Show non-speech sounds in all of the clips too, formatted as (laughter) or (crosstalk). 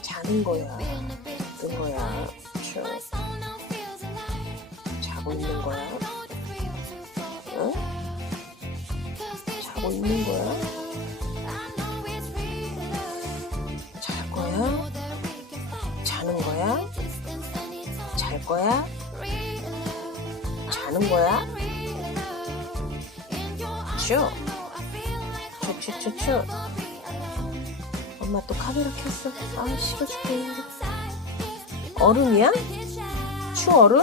자는 거야. 뜬 거야. 추. 자고 있는 거야. 응? 자고 있는 거야. 잘 거야. 자는 거야. 잘 거야. 자는 거야. 추. 추추추추. 엄마 또 카메라 켰어. 아 싫어 죽겠는데. 얼음이야? 추 얼음?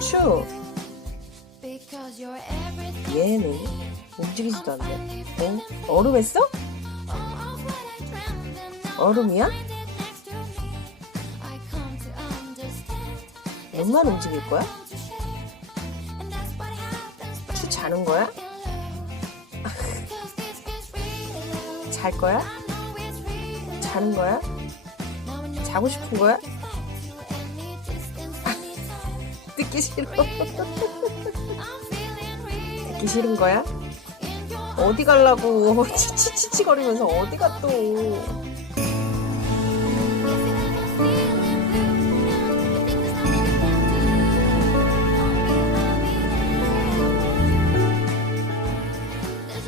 추. 얘는 움직이지도 않네. 응? 얼음 했어? 얼음이야? 얘만 움직일 거야? 추 자는 거야? (laughs) 잘 거야? 자는 거야? 자고 싶은 거야? (laughs) 듣기 싫어. (laughs) 듣기 싫은 거야? 어디 갈라고 치치치치 거리면서 어디가 또